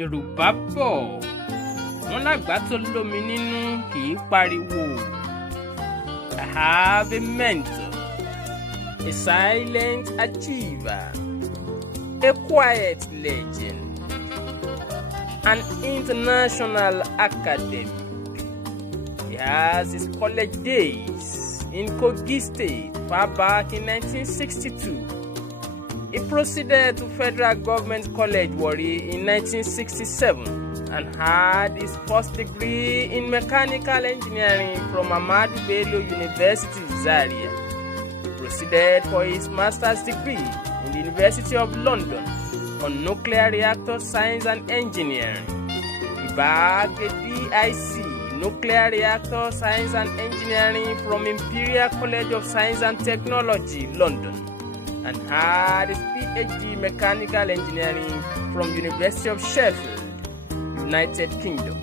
Yorùbá bọ̀ wọ́n lágbà tó lómi nínú kì í pariwo. I have a mentor, a silent achiever, a quiet legend, an international academic. He has his college days in Kogi State far back in 1962. He proceeded to Federal Government College Warri in 1967 and had his first degree in mechanical engineering from Ahmadu Bello University, Zaria. He proceeded for his master's degree in the University of London on nuclear reactor science and engineering. He bagged a DIC, nuclear reactor science and engineering from Imperial College of Science and Technology, London, and had his PhD mechanical engineering from University of Sheffield, United Kingdom.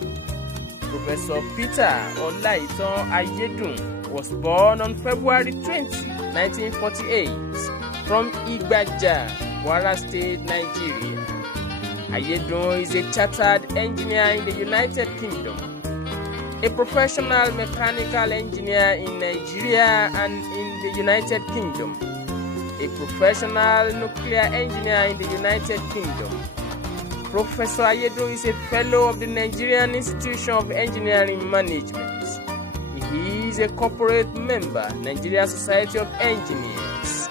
Professor Peter Olaitan Ayedun was born on February 20, 1948, from Igbaja, Kwara State, Nigeria. Ayedun is a chartered engineer in the United Kingdom, a professional mechanical engineer in Nigeria and in the United Kingdom, a professional nuclear engineer in the United Kingdom. Professor Ayedun is a fellow of the Nigerian Institution of Engineering Management. He is a corporate member, Nigerian Society of Engineers,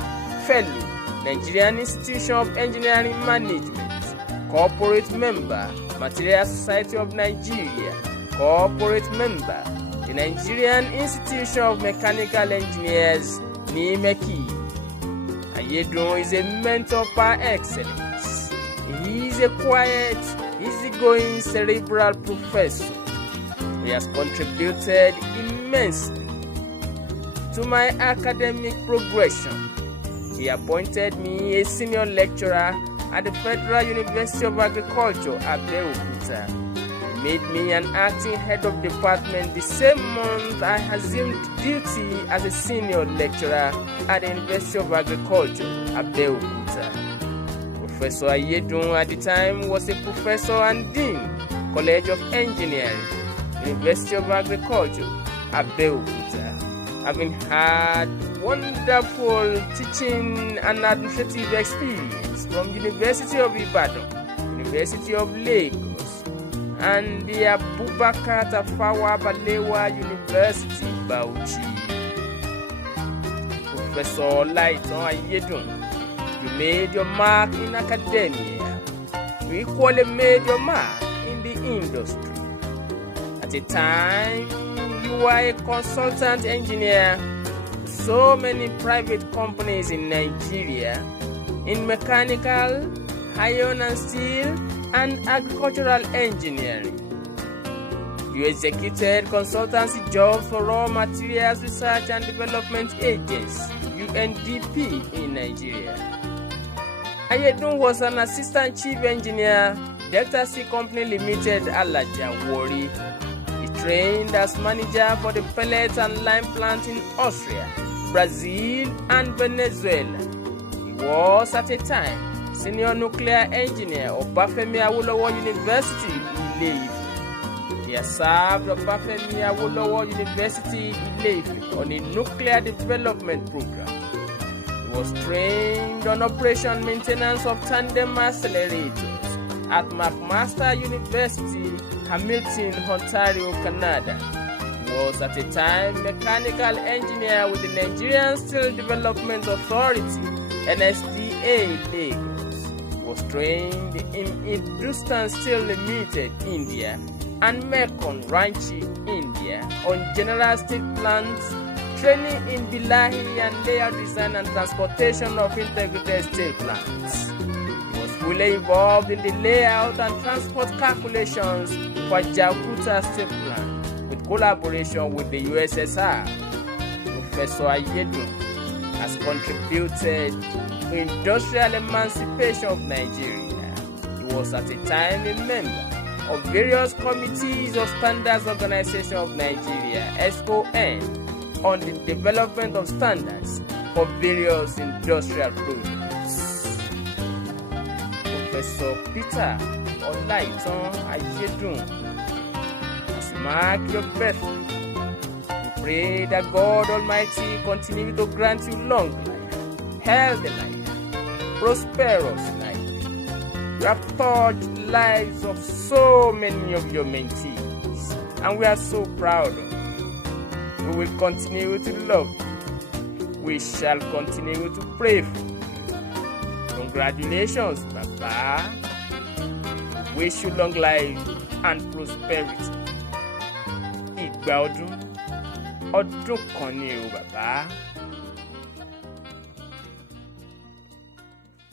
fellow, Nigerian Institution of Engineering Management, corporate member, Material Society of Nigeria, corporate member, the Nigerian Institution of Mechanical Engineers, NIMECI. Ayedun is a mentor par excellence. He is a quiet, easygoing cerebral professor. He has contributed immensely to my academic progression. He appointed me a senior lecturer at the Federal University of Agriculture, Abeokuta. He made me an acting head of department the same month I assumed duty as a senior lecturer at the University of Agriculture, Abeokuta. Professor Ayedun at the time was a professor and dean, College of Engineering, University of Agriculture, Abeokuta, having had wonderful teaching and administrative experience from University of Ibadan, University of Lagos, and the Abubakar Tafawa Balewa University, Bauchi. Professor Olaitan Ayedun, you made your mark in academia. You equally made your mark in the industry. At a time, you were a consultant engineer to so many private companies in Nigeria in mechanical, iron and steel, and agricultural engineering. You executed consultancy jobs for Raw Materials Research and Development Agency, UNDP, in Nigeria. Ayedun was an assistant chief engineer, Delta Sea Company Limited, Alaja, Warri. He trained as manager for the pellet and lime plant in Austria, Brazil, and Venezuela. He was at a time senior nuclear engineer of Obafemi Awolowo University, Ile-Ife. He has served Obafemi Awolowo University, Ile-Ife on a nuclear development program. He was trained on operation maintenance of tandem accelerators at McMaster University, Hamilton, Ontario, Canada. He was at a time mechanical engineer with the Nigerian Steel Development Authority, NSDA, Lagos. He was trained in Hindustan Steel Limited, India, and Mekon Ranchi, India, on general steel plants, training in Bilahi and layout design and transportation of integrated steel plants. He was fully involved in the layout and transport calculations for Jakarta Steel Plant with collaboration with the USSR. Professor Ayedun has contributed to industrial emancipation of Nigeria. He was at a time a member of various committees of Standards Organization of Nigeria, SON, on the development of standards for various industrial products. Professor Peter Ọláìtàn Ayédùn. As you mark your birthday, we pray that God Almighty continue to grant you long life, healthy life, prosperous life. You have touched the lives of so many of your mentees, and we are so proud of you. We will continue to love you. We shall continue to pray for you. Congratulations, Baba. Wish you long life and prosperity. Ìgbà ọdún kan ni o, Baba.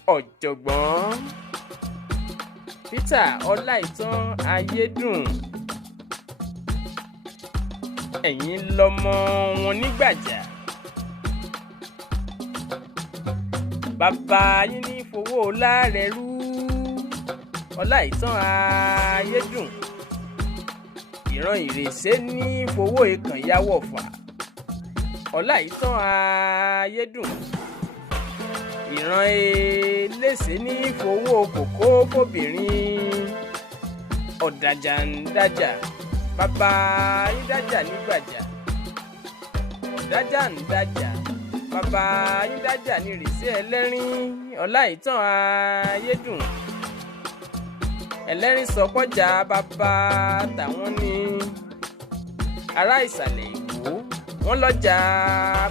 Ọ̀jọ̀gbọ́n Peter Ọláìtàn Ayédùn, ẹ̀yin lọmọ wọn nígbàjà. Bàbá yín ní fowó lárẹ̀rú. Ọláìtàn Ayédùn, ìran ìrèsé ní fowó èkàn yáwọ̀ fà. Ọláìtàn Ayédùn, ìran eléṣé ní fowó kòkó fòbìnrin. Ọ̀dàjà ń dájà, bàbá yín dájà nígbàjà. Ọ̀dàjà ń dájà, bàbá yín dájà ní ìrèsé ẹlẹ́rìn. Ọláìtàn Ayédùn, ẹlẹ́rìn sọpọ́jà bàbá tàwọn ní. Ará ìsàlẹ̀ Ìwó wọ́n lọ́jà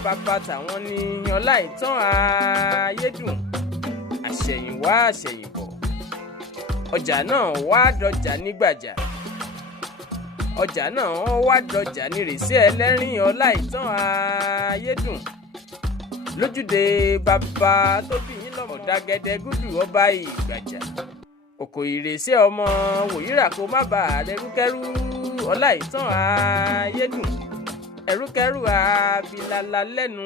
bàbá tàwọn ní. Ọláìtàn Ayédùn, àṣẹ̀yìnwá àṣẹ̀yìnbọ̀, ọjà náà wá dọjà nígbàjà. Ọjà náà wá dọjà ní ìrèsé ẹlẹ́rìn. Ọláìtàn Ayédùn, lójúde bàbá tó bí yín lọ́mọ. Ọ̀dàgẹ̀dẹ̀gúdù ọba Ìgbàjà, òkò ìrèsé ọmọ wòyíra kó má bàa rẹrúkẹrú. Ọláìtàn Ayédùn, ẹrúkẹrú abilala lẹ́nu.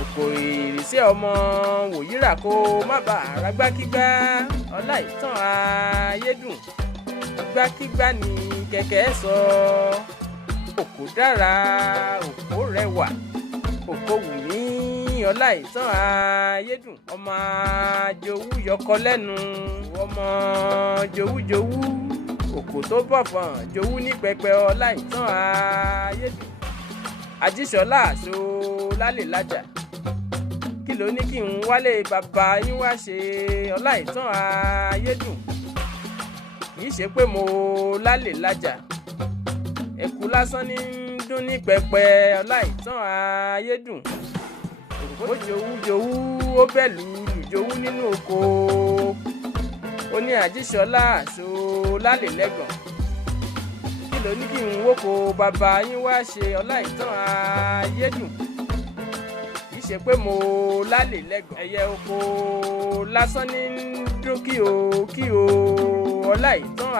Òkò ìrèsé ọmọ wòyíra kó má bàa rágbákígbá. Ọláìtàn Ayédùn, gbákígbá ni kẹ̀kẹ́ sọ. Òkò dára, òkò rẹwà, òkò wù mí. Ọláìtàn Ayédùn, ọmọ jowú yọkọ lẹ́nu. Ọmọ jowújowú, òkò tó bọ̀fọ̀n jowú ní pẹpẹ. Ọláìtàn Ayédùn, Ajíṣọlá àṣọ lálẹ́ lájà. Kí ló ní kí n wálé bàbá yín wá ṣe? Ọláìtàn Ayédùn, kì í ṣe pé mo lálẹ́ lájà. Ẹ̀kú lásán ní dún ní pẹpẹ. Ọláìtàn Ayédùn, ó jowú ó bẹ̀lú lùjowú nínú oko. Ó ní Àjíṣọlá àṣọ lálẹ́ lẹ́gàn. Kí ló ní kí n wóko bàbá yín wá ṣe? Ọláìtàn Ayédùn, kì í ṣe pé mo lálẹ́ lẹ́gàn. Ẹyẹ oko lásán ní dún kí o. Ọláìtàn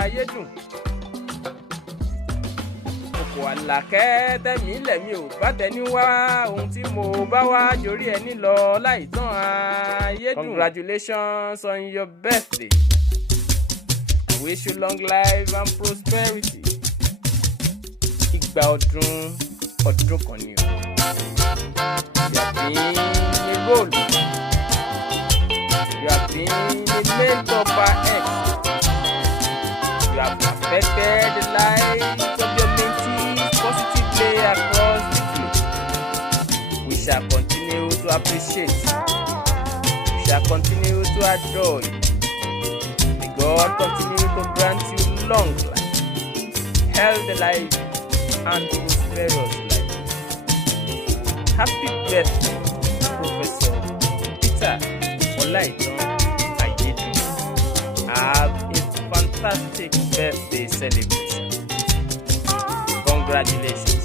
Ayédùn, òkò àlàkẹ́ tẹ̀mí lẹ̀mí ò bá tẹni wá. Ohun tí mo bá wá jorí ẹni lọ. Ọláìtàn Ayédùn, congratulations on your birthday. I wish you long life and prosperity. Ìgbà ọdún kan ni o. You have been a role model. You have been a mentor per ex. You have affected the lives of your mentees positively across the globe. We shall continue to appreciate you. We shall continue to adore you. May God continue to grant you long life, healthy life, and prosperous life. Happy birthday, Professor Peter Ọláìtàn Ayédùn. Have a fantastic birthday celebration. Congratulations.